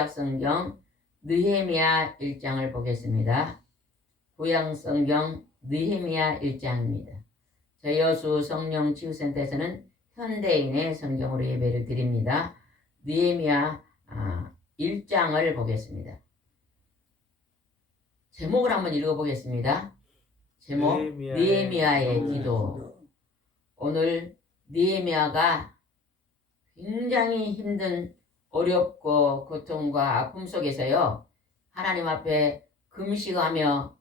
구약성경 느헤미야 1장을 보겠습니다. 구약성경 느헤미야 1장입니다. 저희 여수 성령치유센터에서는 현대인의 성경으로 예배를 드립니다. 느헤미야 1장을 보겠습니다. 제목을 한번 읽어보겠습니다. 제목 느헤미야의 기도. 오늘 느헤미야가 굉장히 힘든 어렵고 고통과 아픔 속에서요 하나님 앞에 금식하며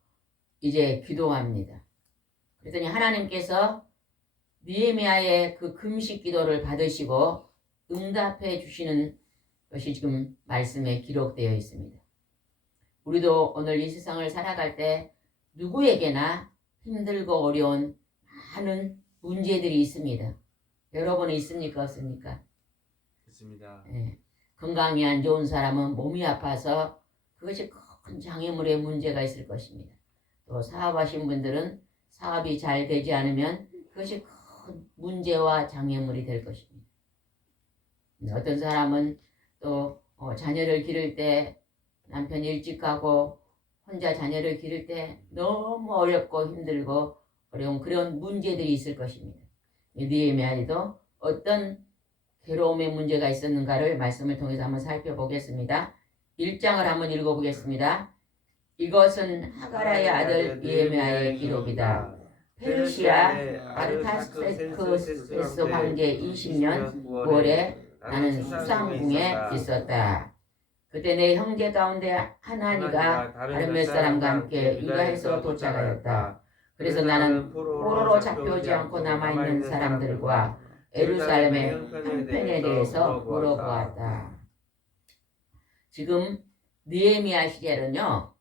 이제 기도합니다. 그랬더니 하나님께서 느헤미야의 그 금식 기도를 받으시고 응답해 주시는 것이 지금 말씀에 기록되어 있습니다. 우리도 오늘 이 세상을 살아갈 때 누구에게나 힘들고 어려운 많은 문제들이 있습니다. 여러분은 있습니까? 없습니까? 있습니다. 네. 건강이 안 좋은 사람은 몸이 아파서 그것이 큰 장애물의 문제가 있을 것입니다. 또 사업하신 분들은 사업이 잘 되지 않으면 그것이 큰 문제와 장애물이 될 것입니다. 어떤 사람은 또 자녀를 기를 때 남편이 일찍 가고 혼자 자녀를 기를 때 너무 어렵고 힘들고 어려운 그런 문제들이 있을 것입니다. 느헤미야에도 어떤 괴로움의 문제가 있었는가를 말씀을 통해서 한번 살펴보겠습니다. 1장을 한번 읽어보겠습니다. 이것은 하가라의 아들 느헤미야의 기록이다. 페르시아 아르타스테크스 황제 20년 9월에 나는 수상궁에 있었다. 그때 내 형제 가운데 하나니가 다른 몇 사람과 함께 유다에서 도착하였다. 그래서 나는 포로로 잡혀오지 않고 남아있는 사람들과 예루살렘의 형편에 대해서 물어보았다. 지금 느헤미야 시절은요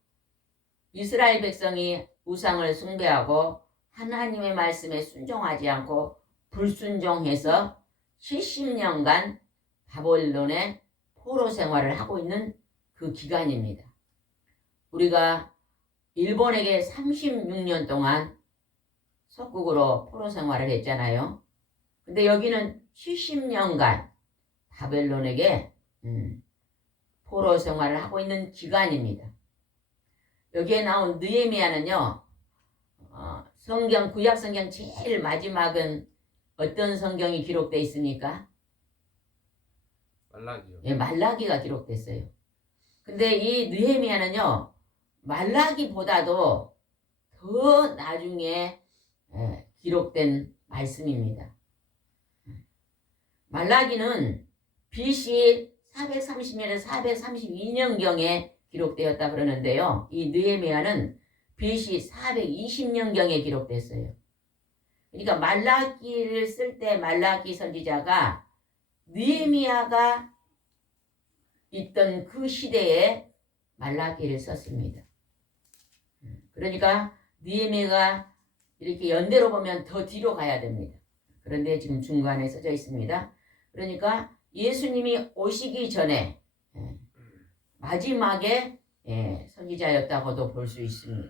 이스라엘 백성이 우상을 숭배하고 하나님의 말씀에 순종하지 않고 불순종해서 70년간 바벨론의 포로 생활을 하고 있는 그 기간입니다. 우리가 일본에게 36년 동안 속국으로 포로 생활을 했잖아요. 근데 여기는 70년간 바벨론에게 포로 생활을 하고 있는 기간입니다. 여기에 나온 느헤미야는요 성경 구약성경 제일 마지막은 어떤 성경이 기록되어 있습니까? 말라기요. 예, 말라기가 기록됐어요. 근데 이 느헤미야는요 말라기보다도 더 나중에 기록된 말씀입니다. 말라기는 BC 430년에서 432년경에 기록되었다 그러는데요. 이 느헤미야는 BC 420년경에 기록됐어요. 그러니까 말라기를 쓸 때 말라기 선지자가 느헤미야가 있던 그 시대에 말라기를 썼습니다. 그러니까 느헤미야가 이렇게 연대로 보면 더 뒤로 가야 됩니다. 그런데 지금 중간에 써져 있습니다. 그러니까 예수님이 오시기 전에 마지막에 선지자였다고도 볼 수 있습니다.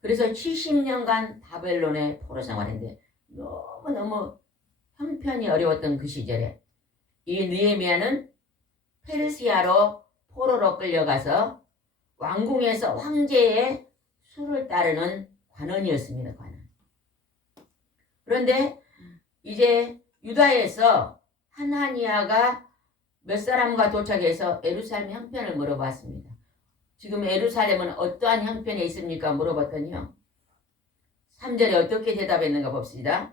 그래서 70년간 바벨론의 포로 생활인데 너무너무 형편이 어려웠던 그 시절에 이 느헤미야는 페르시아로 포로로 끌려가서 왕궁에서 황제의 수를 따르는 관원이었습니다. 관원. 그런데 이제 유다에서 하나니아가 몇 사람과 도착해서 예루살렘 형편을 물어봤습니다. 지금 예루살렘은 어떠한 형편에 있습니까? 물어봤더니요. 3절에 어떻게 대답했는가 봅시다.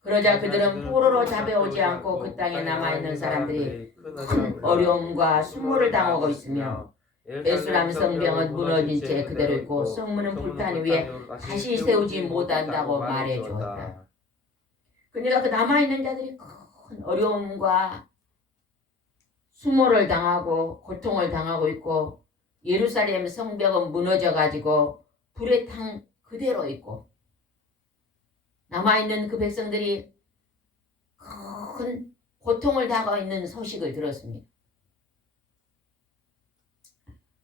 그러자 그들은 포로로 잡혀오지 않고 그 땅에 남아있는 사람들이 큰 어려움과 수모를 당하고 있으며 예루살렘 성벽은 무너진 채 그대로 있고 성문은 불판 위에 다시 세우지 못한다고 말해 주었다. 그러니까 그 남아있는 자들이 큰 어려움과 수모를 당하고 고통을 당하고 있고 예루살렘 성벽은 무너져 가지고 불에 탄 그대로 있고 남아있는 그 백성들이 큰 고통을 당하고 있는 소식을 들었습니다.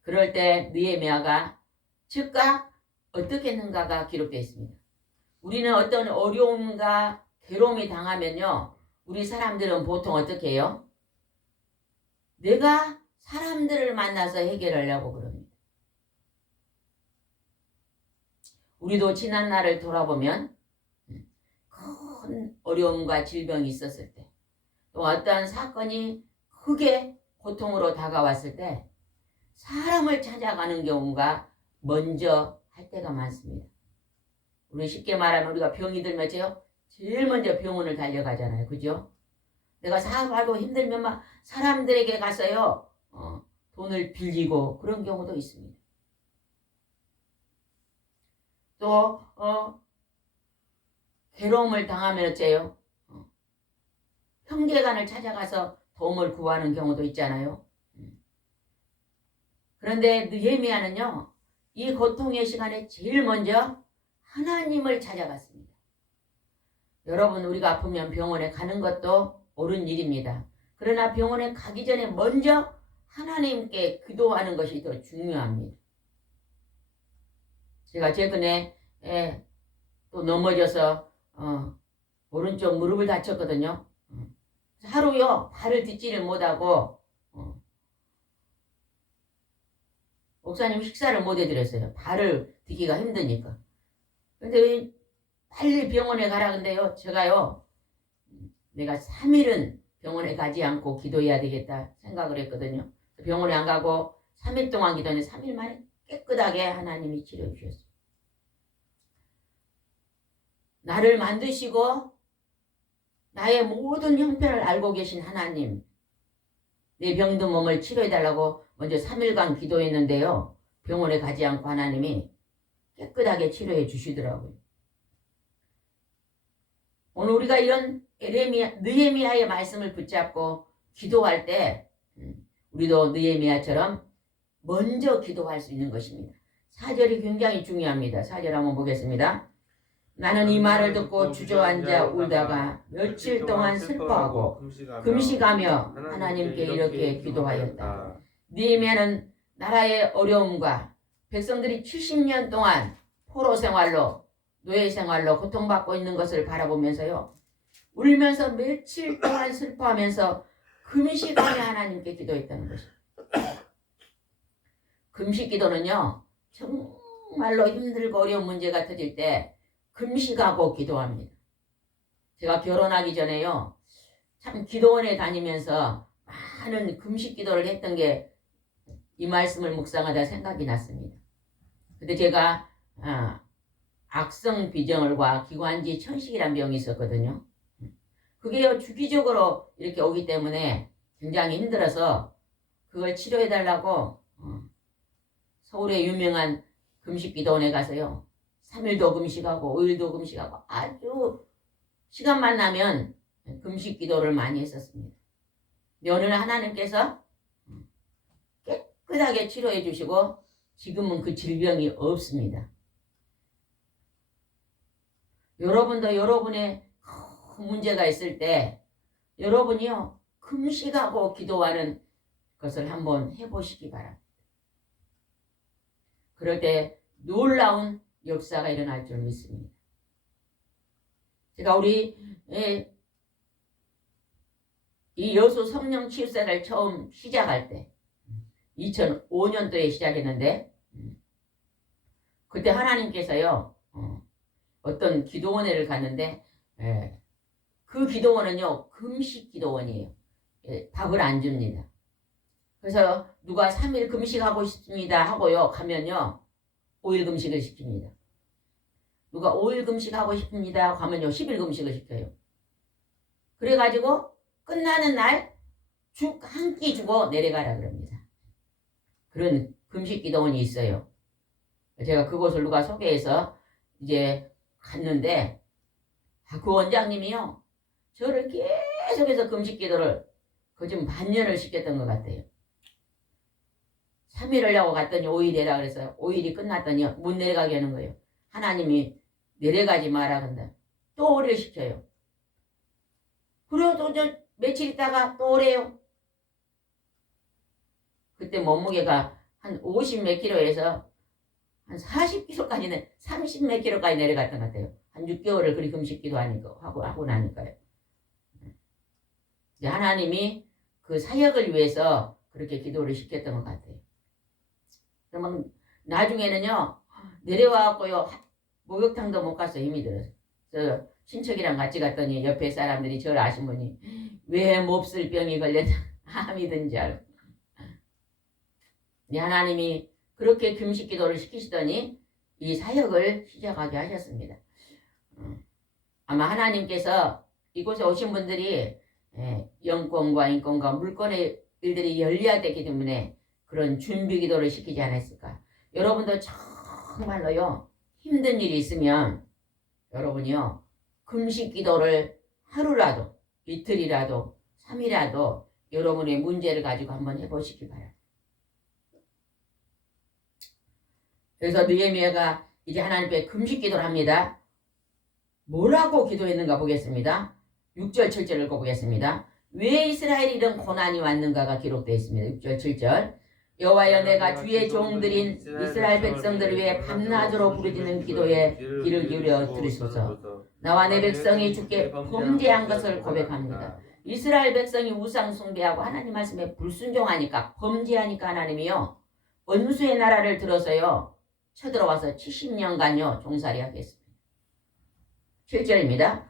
그럴 때 느헤미야가 즉각 어떻게 했는가가 기록되어 있습니다. 우리는 어떤 어려움과 괴로움이 당하면요 우리 사람들은 보통 어떻게 해요? 내가 사람들을 만나서 해결하려고 그럽니다. 우리도 지난 날을 돌아보면 큰 어려움과 질병이 있었을 때, 또 어떠한 사건이 크게 고통으로 다가왔을 때 사람을 찾아가는 경우가 먼저 할 때가 많습니다. 우리 쉽게 말하면 우리가 병이 들면 제일 먼저 병원을 달려가잖아요. 그죠? 내가 사업하고 힘들면 막 사람들에게 가서요 돈을 빌리고 그런 경우도 있습니다. 또 괴로움을 당하면 어째요? 형제간을 찾아가서 도움을 구하는 경우도 있잖아요. 그런데 느헤미야는요 이 고통의 시간에 제일 먼저 하나님을 찾아갔습니다. 여러분, 우리가 아프면 병원에 가는 것도 옳은 일입니다. 그러나 병원에 가기 전에 먼저 하나님께 기도하는 것이 더 중요합니다. 제가 최근에 또 넘어져서 오른쪽 무릎을 다쳤거든요. 하루요 발을 딛지를 못하고 목사님 식사를 못 해드렸어요. 발을 딛기가 힘드니까. 근데 빨리 병원에 가라 근데요 제가요 내가 3일은 병원에 가지 않고 기도해야 되겠다 생각을 했거든요. 병원에 안 가고 3일 동안 기도했는데 3일 만에 깨끗하게 하나님이 치료해 주셨어요. 나를 만드시고 나의 모든 형편을 알고 계신 하나님, 내 병든 몸을 치료해달라고 먼저 3일간 기도했는데요 병원에 가지 않고 하나님이 깨끗하게 치료해 주시더라고요. 오늘 우리가 이런 느헤미야의 말씀을 붙잡고 기도할 때 우리도 느헤미야처럼 먼저 기도할 수 있는 것입니다. 4절이 굉장히 중요합니다. 4절 한번 보겠습니다. 나는 이 말을 듣고 주저앉아 울다가 며칠 동안 슬퍼하고 금식하며 하나님께 이렇게 기도하였다. 느헤미야는 나라의 어려움과 백성들이 70년 동안 포로 생활로 노예 생활로 고통받고 있는 것을 바라보면서요 울면서 며칠 동안 슬퍼하면서 금식하며 하나님께 기도했다는 것입니다. 금식 기도는요 정말로 힘들고 어려운 문제가 터질 때 금식하고 기도합니다. 제가 결혼하기 전에요 참 기도원에 다니면서 많은 금식 기도를 했던 게 이 말씀을 묵상하다 생각이 났습니다. 근데 제가 악성 비정혈과 기관지 천식이란 병이 있었거든요. 그게요 주기적으로 이렇게 오기 때문에 굉장히 힘들어서 그걸 치료해달라고 서울의 유명한 금식기도원에 가서요 3일도 금식하고 5일도 금식하고 아주 시간만 나면 금식기도를 많이 했었습니다. 어느 날 하나님께서 깨끗하게 치료해 주시고 지금은 그 질병이 없습니다. 여러분도 여러분의 문제가 있을 때 여러분이요 금식하고 기도하는 것을 한번 해보시기 바랍니다. 그럴 때 놀라운 역사가 일어날 줄 믿습니다. 제가 우리 이 여수 성령 치유센터를 처음 시작할 때 2005년도에 시작했는데 그때 하나님께서요 어떤 기도원회를 갔는데 그 기도원은요 금식 기도원이에요. 밥을 안 줍니다. 그래서 누가 3일 금식하고 싶습니다 하고요 가면요 5일 금식을 시킵니다. 누가 5일 금식하고 싶습니다 하면요 10일 금식을 시켜요. 그래가지고 끝나는 날 죽 한 끼 주고 내려가라 그럽니다. 그런 금식 기도원이 있어요. 제가 그곳을 누가 소개해서 이제 갔는데 그 원장님이요 저를 계속해서 금식 기도를 거의 반년을 시켰던 것 같아요. 3일 하려고 갔더니 5일이라 그래서 5일이 끝났더니 못 내려가게 하는 거예요. 하나님이 내려가지 마라 근데 또 오래 시켜요. 그리고 또 저 며칠 있다가 또 오래요. 그때 몸무게가 한 50 몇 킬로에서 한 40kg까지는 30 몇 킬로까지 내려갔던 것 같아요. 한 6개월을 그리 금식 기도하니까 하고 나니까요. 이제 하나님이 그 사역을 위해서 그렇게 기도를 시켰던 것 같아요. 그러면 나중에는요 내려와갖고요 목욕탕도 못 가서 힘이 들어서 저 친척이랑 같이 갔더니 옆에 사람들이 저를 아신 분이 왜 몹쓸 병이 걸렸냐 암이 든 줄 알고 하나님이 그렇게 금식 기도를 시키시더니 이 사역을 시작하게 하셨습니다. 아마 하나님께서 이곳에 오신 분들이 영권과 인권과 물권의 일들이 열려야 되기 때문에 그런 준비 기도를 시키지 않았을까. 여러분도 정말로요 힘든 일이 있으면 여러분이요 금식 기도를 하루라도 이틀이라도 3일이라도 여러분의 문제를 가지고 한번 해보시기 바랍니다. 그래서 느헤미야가 이제 하나님 앞에 금식 기도를 합니다. 뭐라고 기도했는가 보겠습니다. 6절 7절을 보겠습니다. 왜 이스라엘이 이런 고난이 왔는가가 기록되어 있습니다. 6절 7절 여호와여 내가 주의 종들인 이스라엘 백성들을 위해 밤낮으로 부르짖는 기도에 귀를 기울여 들으소서. 나와 내 백성이 주께 범죄한 것을 고백합니다. 이스라엘 백성이 우상 숭배하고 하나님 말씀에 불순종하니까 범죄하니까 하나님이요 원수의 나라를 들어서요 쳐들어와서 70년간요 종살이 하겠습니다. 7절입니다.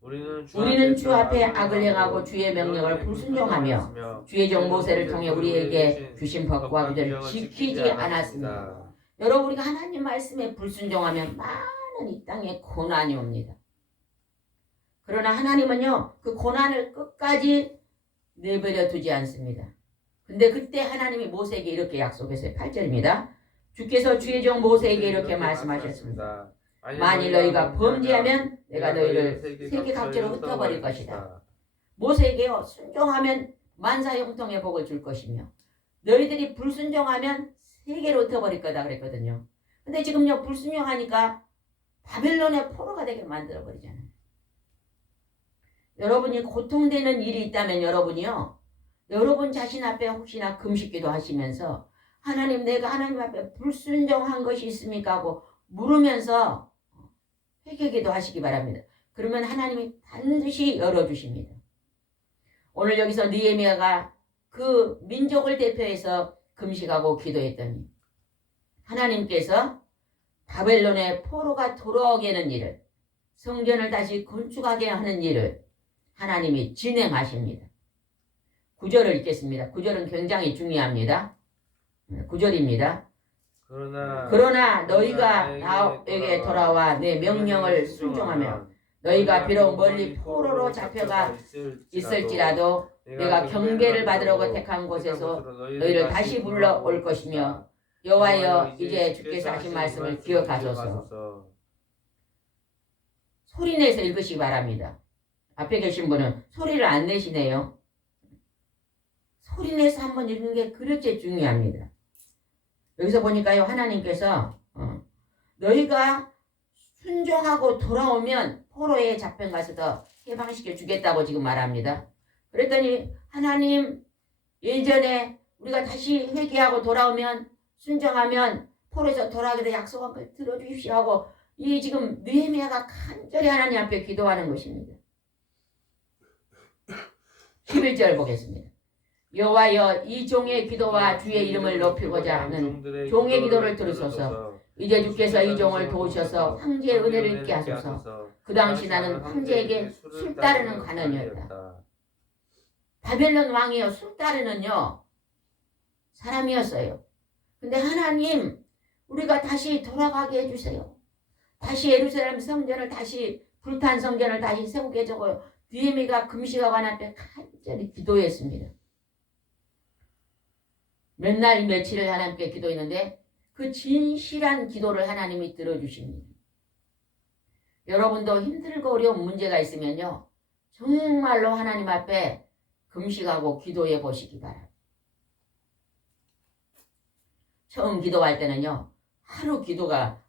우리는 주 앞에 악을 행하고 주의 명령을 불순종하며 주의 종 모세를 통해 우리에게 주신 법과 규례를 지키지 않았습니다. 여러분 우리가 하나님 말씀에 불순종하면 많은 이 땅에 고난이 옵니다. 그러나 하나님은요 그 고난을 끝까지 내버려 두지 않습니다. 근데 그때 하나님이 모세에게 이렇게 약속했어요. 8절입니다. 주께서 주의 종 모세에게 이렇게 말씀하셨습니다. 만일 너희가 범죄하면 내가 너희를 세계 각지로 흩어버릴 것이다. 모세에게요 순종하면 만사형통의 복을 줄 것이며 너희들이 불순종하면 세계로 흩어버릴 거다 그랬거든요. 근데 지금요 불순종하니까 바벨론의 포로가 되게 만들어버리잖아요. 여러분이 고통되는 일이 있다면 여러분이요 여러분 자신 앞에 혹시나 금식기도 하시면서 하나님 내가 하나님 앞에 불순종한 것이 있습니까 하고 물으면서 회개기도 하시기 바랍니다. 그러면 하나님이 반드시 열어주십니다. 오늘 여기서 느헤미야가 그 민족을 대표해서 금식하고 기도했더니 하나님께서 바벨론의 포로가 돌아오게 하는 일을 성전을 다시 건축하게 하는 일을 하나님이 진행하십니다. 9절을 읽겠습니다. 9절은 굉장히 중요합니다. 9절입니다. 그러나 너희가 나에게 돌아와 내 명령을 순종하며 너희가 비록 멀리 포로로 잡혀가 있을지라도 내가 경배를 받으려고 택한 곳에서 너희를 다시 불러올 것이며 여호와여 이제 주께서 하신 말씀을 기억하소서. 소리내서 읽으시기 바랍니다. 앞에 계신 분은 소리를 안 내시네요. 소리내서 한번 읽는 게 그렇게 중요합니다. 여기서 보니까요 하나님께서 너희가 순종하고 돌아오면 포로에 잡힌 것에서 해방시켜 주겠다고 지금 말합니다. 그랬더니 하나님 예전에 우리가 다시 회개하고 돌아오면 순종하면 포로에서 돌아오게 약속한 걸 들어주십시오 하고 이 지금 느헤미야가 간절히 하나님 앞에 기도하는 것입니다. 11절 보겠습니다. 여호와여 이 종의 기도와 주의 이름을 높이고자 하는 종의 기도를 들으소서. 이제 주께서 이 종을 도우셔서 황제의 은혜를 있게 하소서. 그 당시 나는 황제에게 술 따르는 관원이었다. 바벨론 왕이요 술 따르는요 사람이었어요. 근데 하나님 우리가 다시 돌아가게 해주세요. 다시 예루살렘 성전을 다시 불탄 성전을 다시 세우게 해줘요. 느헤미야가 금식하고 하나님 앞에 간절히 기도했습니다. 몇 날 며칠을 하나님께 기도했는데 그 진실한 기도를 하나님이 들어주십니다. 여러분도 힘들고 어려운 문제가 있으면요 정말로 하나님 앞에 금식하고 기도해 보시기 바랍니다. 처음 기도할 때는요 하루 기도가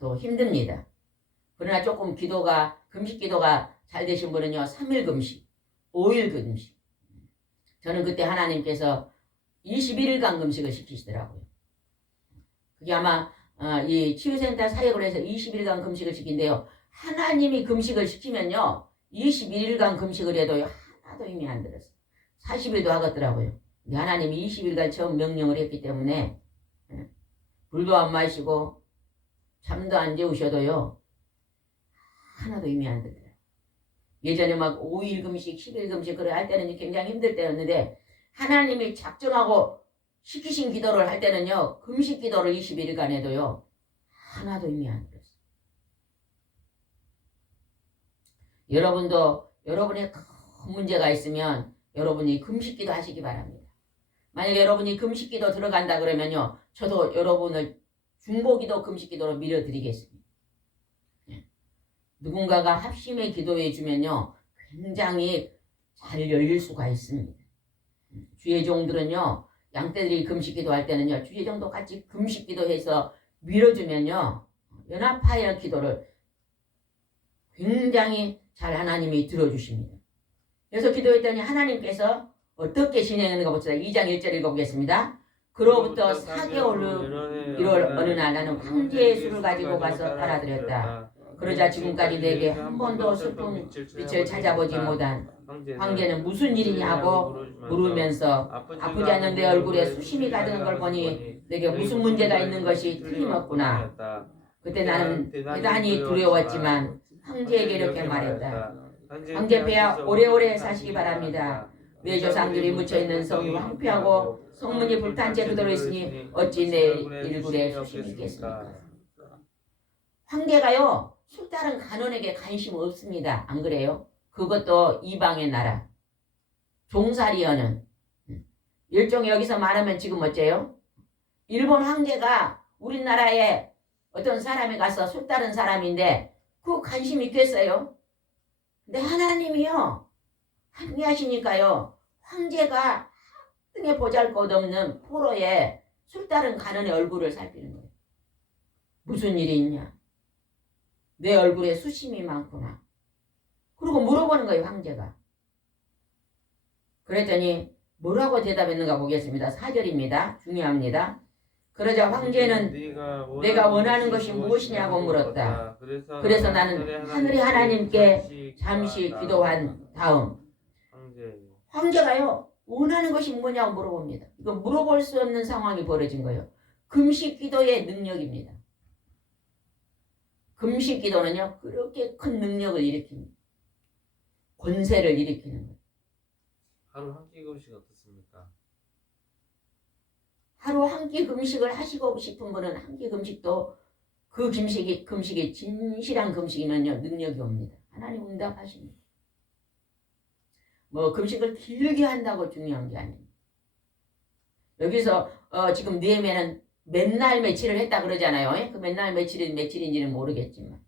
또 힘듭니다. 그러나 조금 기도가 금식 기도가 잘 되신 분은요 3일 금식 5일 금식 저는 그때 하나님께서 21일간 금식을 시키시더라고요. 그게 아마 이 치유센터 사역을 해서 21일간 금식을 시킨대요. 하나님이 금식을 시키면요 21일간 금식을 해도 하나도 힘이 안 들었어요. 40일도 하겠더라고요. 근데 하나님이 20일간 처음 명령을 했기 때문에 물도 안 마시고 잠도 안 재우셔도요 하나도 힘이 안 들더라고요. 예전에 막 5일 금식, 10일 금식 그래 할 때는 굉장히 힘들 때였는데 하나님이 작정하고 시키신 기도를 할 때는요 금식 기도를 21일간 해도요 하나도 힘이 안 들었어요. 여러분도 여러분의 큰 문제가 있으면 여러분이 금식기도 하시기 바랍니다. 만약에 여러분이 금식기도 들어간다 그러면요 저도 여러분을 중보기도 금식기도로 밀어드리겠습니다. 누군가가 합심의 기도해 주면요 굉장히 잘 열릴 수가 있습니다. 주의 종들은요 양떼들이 금식기도 할 때는요 주의 종도 같이 금식기도해서 밀어주면요 연합하여 기도를 굉장히 잘 하나님이 들어주십니다. 그래서 기도했더니 하나님께서 어떻게 진행하는가 봅시다. 2장 1절 읽어보겠습니다. 그로부터 4개월 후 1월 어느 날 나는 황제의 술을 가지고 가서 따라드렸다. 그러자 지금까지 내게 한 번도 슬픈 빛을 찾아보지 못한 황제는 무슨 일이냐고 물으면서 아프지 않는 내 얼굴에 수심이 가득한 걸 보니 내게 무슨 문제가 있는 것이 틀림없구나. 그때 나는 대단히 두려웠지만 황제에게 이렇게 말했다. 황제 폐하 오래오래 사시기 바랍니다. 내 조상들이 묻혀있는 성이 황폐하고 성문이 불탄 채 그대로 있으니 어찌 내 얼굴에 수심이 있겠습니까? 황제가요 술다른 간원에게 관심 없습니다. 안 그래요? 그것도 이방의 나라 종살이여는 일종의 여기서 말하면 지금 어째요? 일본 황제가 우리나라에 어떤 사람이 가서 술다른 사람인데 그 관심 있겠어요? 근데 하나님이요 합리하시니까요 황제가 등에 보잘것없는 포로에 술다른 간원의 얼굴을 살피는 거예요. 무슨 일이 있냐? 내 얼굴에 수심이 많구나. 그리고 물어보는 거예요 황제가. 그랬더니 뭐라고 대답했는가 보겠습니다. 4절입니다. 중요합니다. 그러자 황제는 내가 원하는 것이 무엇이냐고 물었다. 그래서 나는 하늘의 하나님께 잠시 기도한 다음 황제가요 원하는 것이 뭐냐고 물어봅니다. 이거 물어볼 수 없는 상황이 벌어진 거예요. 금식 기도의 능력입니다. 금식 기도는요 그렇게 큰 능력을 일으킵니다. 권세를 일으키는 거예요. 하루 한 끼 금식 어떻습니까? 하루 한 끼 금식을 하시고 싶은 분은 한 끼 금식도 그 금식이 진실한 금식이면요 능력이 옵니다. 하나님 응답하십니다. 뭐 금식을 길게 한다고 중요한 게 아닙니다. 여기서 지금 느헤미야는 맨날 며칠을 했다 그러잖아요. 그 맨날 며칠인지는 모르겠지만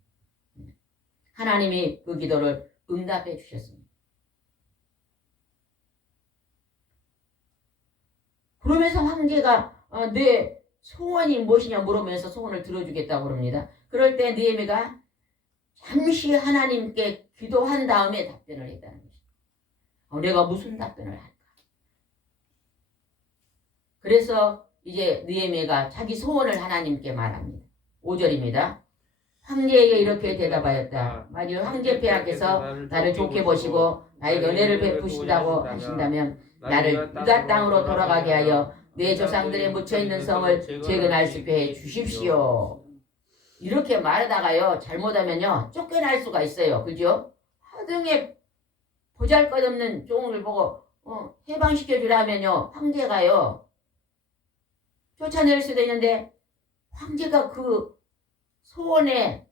하나님이 그 기도를 응답해 주셨습니다. 그러면서 황제가 내 소원이 무엇이냐 물으면서 소원을 들어주겠다고 그럽니다. 그럴 때 느헤미야가 잠시 하나님께 기도한 다음에 답변을 했다는 것입니다. 내가 무슨 답변을 할까? 그래서 이제 느헤미야가 자기 소원을 하나님께 말합니다. 5절입니다. 황제에게 이렇게 대답하였다. 만일 황제 폐하께서 나를 좋게 보시고 나에게 은혜를 베푸신다고 하신다면 나를 유다 땅으로 돌아가게 하여 내 조상들의 묻혀있는 성을 재건할 수 있게 해 주십시오. 이렇게 말하다가요 잘못하면요 쫓겨날 수가 있어요. 그죠? 하등에 보잘것없는 종을 보고 해방시켜주라면요 황제가요 쫓아낼 수도 있는데 황제가 그 소원의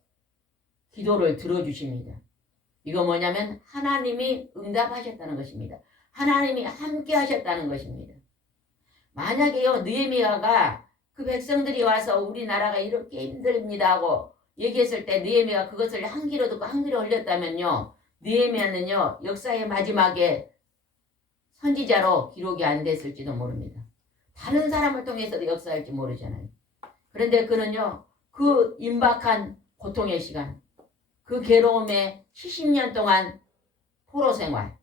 기도를 들어주십니다. 이거 뭐냐면 하나님이 응답하셨다는 것입니다. 하나님이 함께 하셨다는 것입니다. 만약에요 느헤미야가 그 백성들이 와서 우리나라가 이렇게 힘듭니다 하고 얘기했을 때 느헤미야가 그것을 한 귀로 듣고 한 귀로 흘렸다면요 느헤미야는요 역사의 마지막에 선지자로 기록이 안 됐을지도 모릅니다. 다른 사람을 통해서도 역사할지 모르잖아요. 그런데 그는요 그 임박한 고통의 시간 그 괴로움의 70년 동안 포로 생활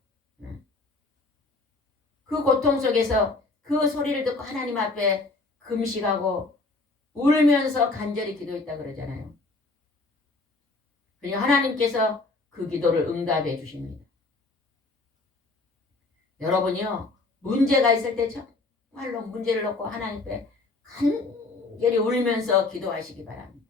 그 고통 속에서 그 소리를 듣고 하나님 앞에 금식하고 울면서 간절히 기도했다 그러잖아요. 그러니 하나님께서 그 기도를 응답해 주십니다. 여러분이요 문제가 있을 때 정말로 문제를 놓고 하나님 앞에 간절히 울면서 기도하시기 바랍니다.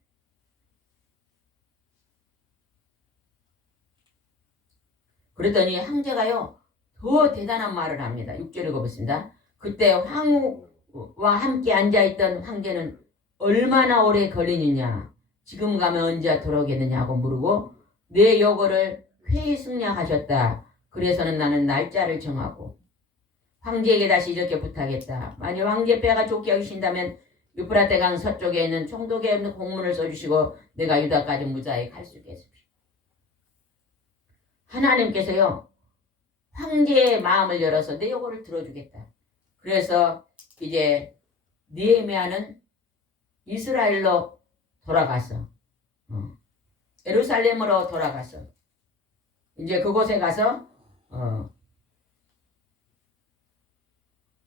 그랬더니 황제가요 더 대단한 말을 합니다. 6절 읽어보겠습니다. 그때 황후와 함께 앉아있던 황제는 얼마나 오래 걸리느냐, 지금 가면 언제 돌아오겠느냐고 물고 내 요구를 회의 승낙하셨다. 그래서는 나는 날짜를 정하고 황제에게 다시 이렇게 부탁했다. 만약 황제 폐하가 좋게 여기신다면 유프라테 강 서쪽에 있는 총독에 없는 공문을 써주시고 내가 유다까지 무사히 갈 수 있겠습니다. 하나님께서요 황제의 마음을 열어서 내 요구를 들어주겠다. 그래서 이제 느헤미야는 이스라엘로 돌아가서 예루살렘으로 돌아가서 이제 그곳에 가서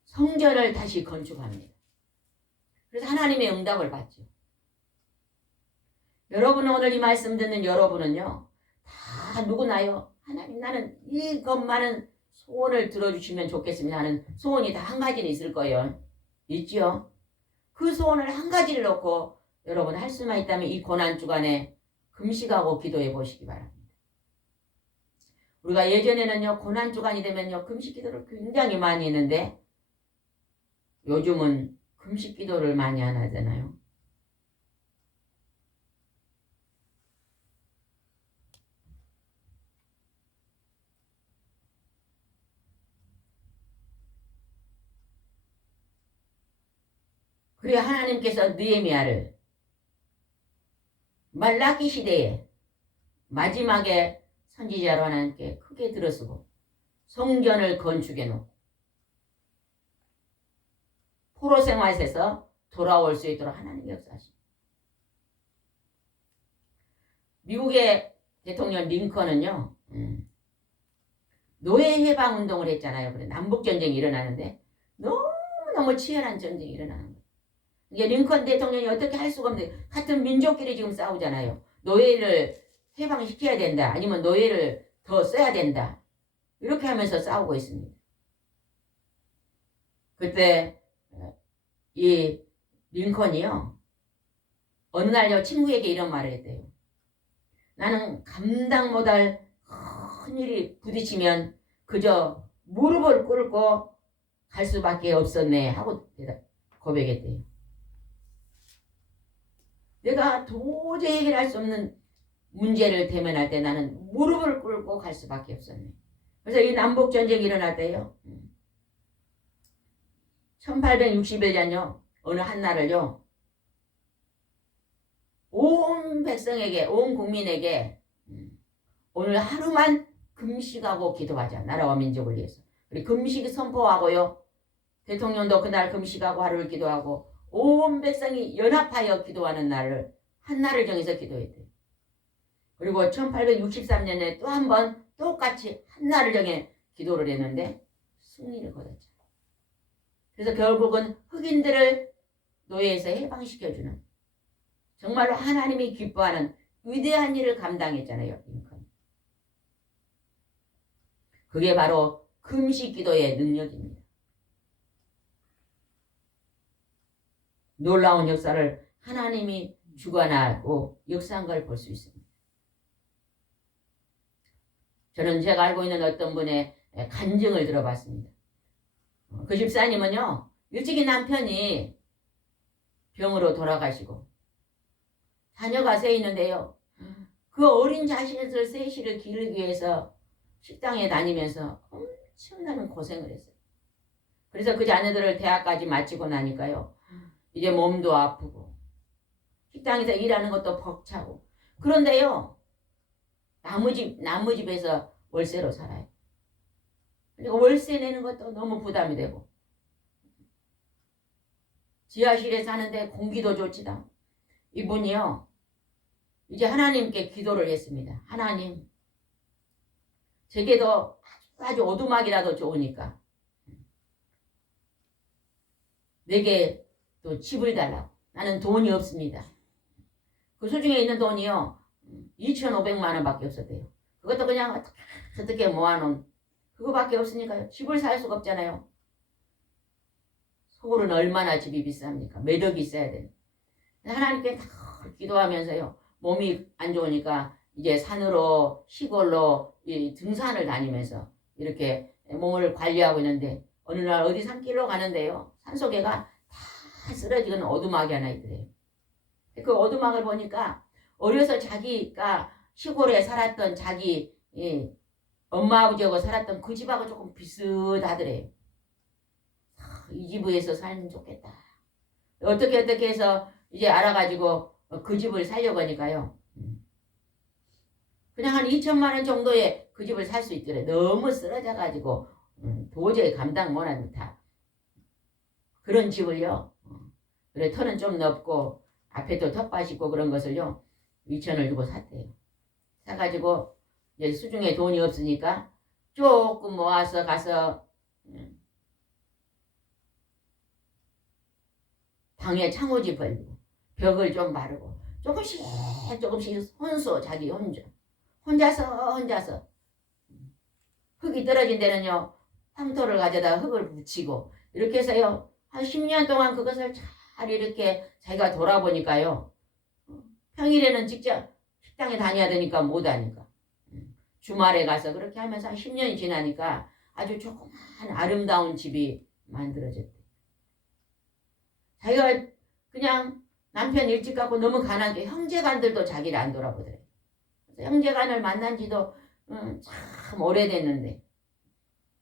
성전을 다시 건축합니다. 그래서 하나님의 응답을 받죠. 여러분 오늘 이 말씀 듣는 여러분은요 다 누구나요? 하나님 나는 이것만은 소원을 들어주시면 좋겠습니다 하는 소원이 다 한 가지는 있을 거예요. 있죠? 그 소원을 한 가지를 놓고 여러분 할 수만 있다면 이 고난주간에 금식하고 기도해 보시기 바랍니다. 우리가 예전에는요 고난주간이 되면요 금식 기도를 굉장히 많이 했는데 요즘은 금식 기도를 많이 안 하잖아요. 그래 하나님께서 느헤미야를 말라기 시대에 마지막에 선지자로 하나님께 크게 들어쓰고 성전을 건축해 놓고 포로 생활에서 돌아올 수 있도록 하나님이 역사하십니다. 미국의 대통령 링컨은요 노예 해방 운동을 했잖아요. 그래 남북 전쟁이 일어나는데 너무 치열한 전쟁이 일어나는 거예요. 이게 링컨 대통령이 어떻게 할 수가 없는데 같은 민족끼리 지금 싸우잖아요. 노예를 해방시켜야 된다. 아니면 노예를 더 써야 된다. 이렇게 하면서 싸우고 있습니다. 그때 이 링컨이요. 어느 날요 친구에게 이런 말을 했대요. 나는 감당 못할 큰일이 부딪히면 그저 무릎을 꿇고 갈 수밖에 없었네 하고 고백했대요. 내가 도저히 해결할 수 없는 문제를 대면할 때 나는 무릎을 꿇고 갈 수밖에 없었네. 그래서 이 남북전쟁이 일어날 때요. 1861년요. 어느 한날을요. 온 백성에게 온 국민에게 오늘 하루만 금식하고 기도하자. 나라와 민족을 위해서. 우리 금식 선포하고요. 대통령도 그날 금식하고 하루를 기도하고 온 백성이 연합하여 기도하는 날을 한 날을 정해서 기도했대요. 그리고 1863년에 또 한 번 똑같이 한 날을 정해 기도를 했는데 승리를 거뒀죠. 그래서 결국은 흑인들을 노예에서 해방시켜주는 정말로 하나님이 기뻐하는 위대한 일을 감당했잖아요. 그게 바로 금식 기도의 능력입니다. 놀라운 역사를 하나님이 주관하고 역사한 걸 볼 수 있습니다. 저는 제가 알고 있는 어떤 분의 간증을 들어봤습니다. 그 집사님은요. 일찍이 남편이 병으로 돌아가시고 자녀가 세 있는데요. 그 어린 자신을 셋이를 기르기 위해서 식당에 다니면서 엄청난 고생을 했어요. 그래서 그 자녀들을 대학까지 마치고 나니까요. 이제 몸도 아프고 식당에서 일하는 것도 벅차고 그런데요. 나무집에서 월세로 살아요. 그러니까 월세 내는 것도 너무 부담이 되고 지하실에 사는데 공기도 좋지도 이분이요. 이제 하나님께 기도를 했습니다. 하나님 제게도 아주 오두막이라도 좋으니까 내게 또 집을 달라고. 나는 돈이 없습니다. 그 수중에 있는 돈이요. 2,500만 원밖에 없었대요. 그것도 그냥 어떻게 모아놓은 그거밖에 없으니까요. 집을 살 수가 없잖아요. 흙으로는 얼마나 집이 비쌉니까? 매덕이 있어야 돼요. 하나님께 다 기도하면서요. 몸이 안 좋으니까 이제 산으로 시골로 이 등산을 다니면서 이렇게 몸을 관리하고 있는데 어느 날 어디 산길로 가는데요. 산속에가 다 쓰러지는 오두막이 하나 있더래요. 그 오두막을 보니까 어려서 자기가 시골에 살았던 자기 엄마 아버지하고 살았던 그 집하고 조금 비슷하더래요. 이 집에서 살면 좋겠다. 어떻게 해서 이제 알아가지고 그 집을 살려고 하니까요. 그냥 한 2천만 원 정도에 그 집을 살 수 있더래. 너무 쓰러져가지고 도저히 감당 못한 듯한 그런 집을요. 그래 터는 좀 넓고 앞에도 텃밭 있고 그런 것을요. 2천을 주고 샀대요. 사가지고 이제 수중에 돈이 없으니까 조금 모아서 가서 방에 창호지 벌리고 벽을 좀 바르고 조금씩 혼수 자기 혼자서 흙이 떨어진 데는요 황토를 가져다 흙을 묻히고 이렇게 해서요 한 10년 동안 그것을 잘 이렇게 자기가 돌아보니까요 평일에는 직접 식당에 다녀야 되니까 못하니까 주말에 가서 그렇게 하면서 한 10년이 지나니까 아주 조그만 아름다운 집이 만들어졌대. 자기가 그냥 남편 일찍 가고 너무 가난하게 형제간들도 자기를 안 돌아보더래. 형제간을 만난 지도 참 오래됐는데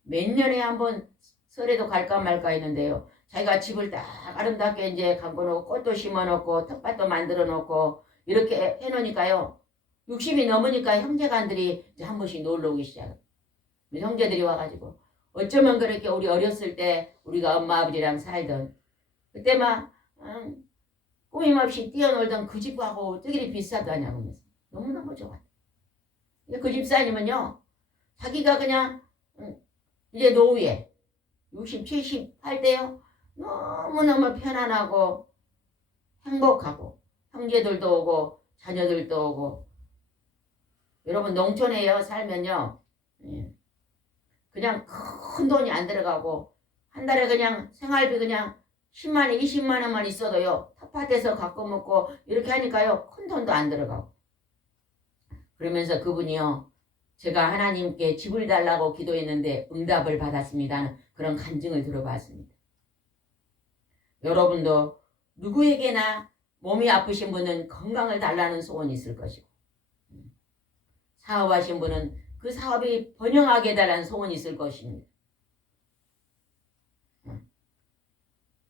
몇 년에 한번 설에도 갈까 말까 했는데요. 자기가 집을 딱 아름답게 이제 갖고 놓고 꽃도 심어 놓고 텃밭도 만들어 놓고 이렇게 해 놓으니까요. 60이 넘으니까 형제간들이 이제 한 번씩 놀러 오기 시작해요. 형제들이 와가지고 어쩌면 그렇게 우리 어렸을 때 우리가 엄마 아버지랑 살던 그때 막 꾸밈없이 뛰어놀던 그 집하고 어떻게 비싸다냐고 하면서 너무너무 좋아. 그 집사님은요 자기가 그냥 이제 노후에 60, 70 할 때요 너무너무 편안하고 행복하고 형제들도 오고 자녀들도 오고 여러분 농촌에요 살면요 그냥 큰 돈이 안 들어가고 한 달에 그냥 생활비 그냥 10만 원, 20만 원만 있어도요 텃밭에서 갖고 먹고 이렇게 하니까요 큰 돈도 안 들어가고 그러면서 그분이요 제가 하나님께 집을 달라고 기도했는데 응답을 받았습니다는 그런 간증을 들어봤습니다. 여러분도 누구에게나 몸이 아프신 분은 건강을 달라는 소원이 있을 것이고 사업하신 분은 그 사업이 번영하게 해달라는 소원이 있을 것입니다.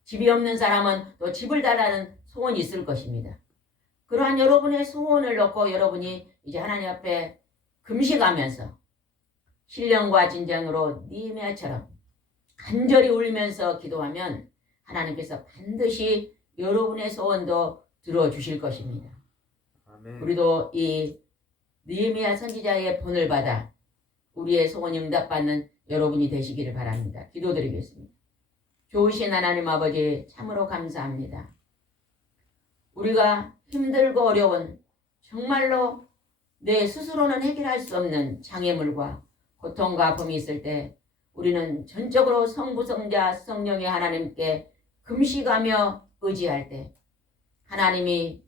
집이 없는 사람은 또 집을 달라는 소원이 있을 것입니다. 그러한 여러분의 소원을 넣고 여러분이 이제 하나님 앞에 금식하면서 신령과 진정으로 니에미아처럼 간절히 울면서 기도하면 하나님께서 반드시 여러분의 소원도 들어주실 것입니다. 아멘. 우리도 이 느헤미야 선지자의 본을 받아 우리의 소원 응답받는 여러분이 되시기를 바랍니다. 기도드리겠습니다. 좋으신 하나님 아버지 참으로 감사합니다. 우리가 힘들고 어려운 정말로 내 스스로는 해결할 수 없는 장애물과 고통과 아픔이 있을 때 우리는 전적으로 성부 성자 성령의 하나님께 금식하며 의지할 때 하나님이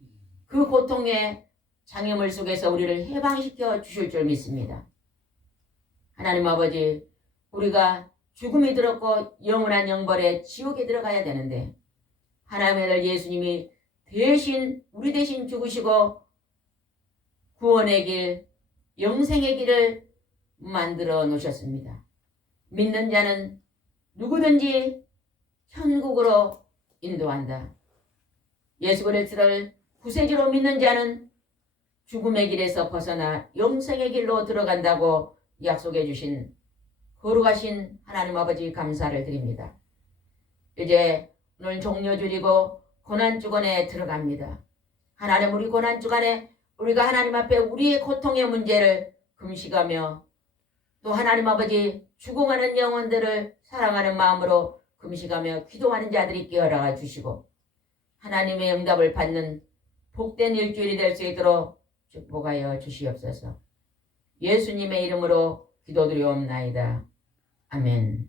그 고통의 장애물 속에서 우리를 해방시켜 주실 줄 믿습니다. 하나님 아버지 우리가 죽음이 들었고 영원한 영벌에 지옥에 들어가야 되는데 하나님의 아들 예수님이 대신 우리 대신 죽으시고 구원의 길 영생의 길을 만들어 놓으셨습니다. 믿는 자는 누구든지 천국으로 인도한다. 예수 그리스도를 구세주로 믿는 자는 죽음의 길에서 벗어나 영생의 길로 들어간다고 약속해 주신 거룩하신 하나님 아버지 감사를 드립니다. 이제 오늘 종료주일이고 고난주간에 들어갑니다. 하나님 우리 고난주간에 우리가 하나님 앞에 우리의 고통의 문제를 금식하며 또 하나님 아버지 죽어가는 영혼들을 사랑하는 마음으로 금식하며 기도하는 자들이 있게 허락해 주시고 하나님의 응답을 받는 복된 일주일이 될 수 있도록 축복하여 주시옵소서. 예수님의 이름으로 기도드리옵나이다. 아멘.